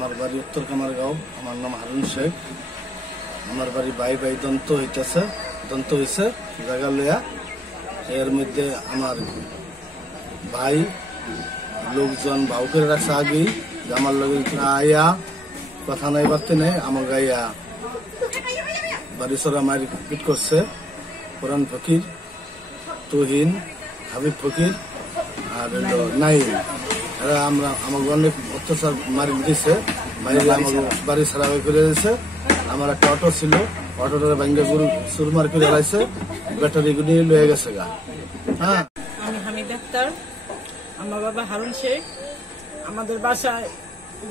আমার বাড়ি উত্তর কামারগাঁও। আমার নাম হারুন শেখ। আমার বাড়ি বাই বাই দন্ত হইছে জায়গা লইয়া। এর মধ্যে আমার ভাই লোকজন ভাউ করে রাখছে আগেই যে আমার লগে আইয়া কথা নাই বাড়তে নেই, আমার গাইয়া বাড়ি সরা মারি পিট করছে। কোরআন ফকির, তুহিন, হাবিব ফকির আর নাইম, এরা আমাকে অনেক অত্যাচার মারি দিয়েছে। বাড়ি ছাড়া করে দিয়েছে। আমার একটা অটো ছিল, অটোটা ভাঙ্গে সুরমার করে হারাইছে, ব্যাটারি গুলি লয়ে গেছে গা। হ্যাঁ, আমি হামিদ আক্তার। আমার বাবা হারুন শেখ। আমাদের বাসায়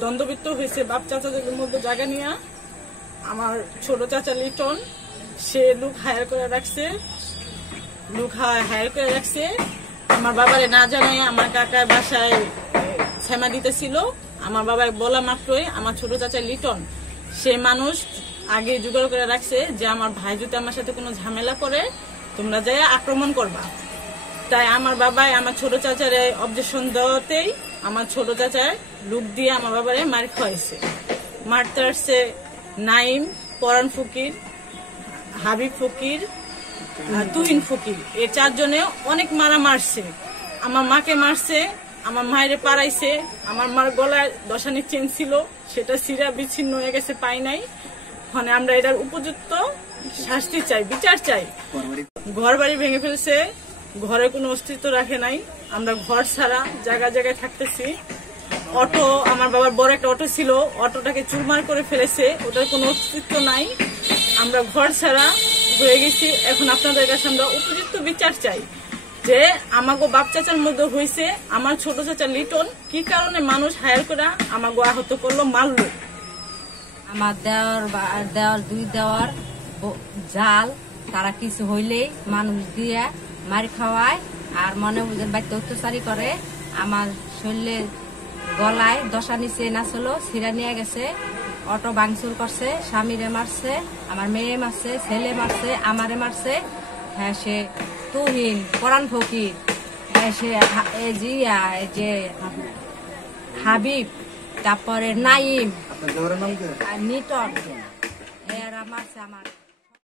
দ্বন্দ্ববিত্ত হয়েছে বাপ চাচাদের মধ্যে জায়গা নিয়ে। আমার ছোট চাচা লিটন, সে লোক হায়ার করে রাখছে। আমার বাবারে না জানাই আমার কাকার বাসায় সেমা দিতেছিল। আমার বাবাকে বলা মাত্রই আমার ছোট চাচা লিটন, সে মানুষ আগে জোগাড় করে রাখছে যে আমার ভাই যদি আমার সাথে কোনো ঝামেলা করে তোমরা যাই আক্রমণ করবা। তাই আমার বাবাই আমার ছোট চাচারে অবজেকশন দেওয়াতেই আমার ছোট চাচার লোক দিয়ে আমার বাবারে মার খাওয়াইছে। মারতে আসছে নাইম, পরাণ ফকির, হাবিব ফকির, তুহিন ফকির, এই চারজনে অনেক মারা মারছে। আমার মাকে মারছে, আমার মায়েরে পাড়াইছে। আমার মার গলায় দশানি চেন ছিল, সেটা সিরা বিচ্ছিন্ন হয়ে গেছে, পাই নাই। মানে আমরা এটার উপযুক্ত শাস্তি চাই, বিচার চাই। ঘর বাড়ি ভেঙে ফেলছে, ঘরে কোনো অস্তিত্ব রাখে নাই। আমরা ঘর ছাড়া জায়গায় জায়গায় থাকতেছি। অটো, আমার বাবার বড় একটা অটো ছিল, অটোটাকে চুরমার করে ফেলেছে, ওটার কোনো অস্তিত্ব নাই। আমরা ঘর ছাড়া হয়ে গেছি। এখন আপনাদের কাছে আমরা উপযুক্ত বিচার চাই যে আমাগো বাপ চাচার মধ্যে হয়েছে। আমার ছোট চাচা লিটন কি কারণে মানুষ হায়ার করে আমাগো আহত করলো, মারলো। আমার দেওয়ার দুই দেওয়ার জাল, তারা কিছু হইলেই মানুষ দিয়ে মারি খাওয়ায় আর মনে বুঝেন বাড়িতে অত্যাচারী করে। আমার শরীরের গলায় দশা নিচে নাচলো, ছিঁড়া নিয়ে গেছে, অটো ভাঙচুর করছে, স্বামীরে মারছে, আমার মেয়ে মারছে, ছেলে মারছে, আমারে মারছে। হ্যাঁ, সে তুহিন, পরাণ ফকির, হ্যাঁ সে যে হাবিব, তারপরে নাইম, নিটন, এরা মারছে আমার।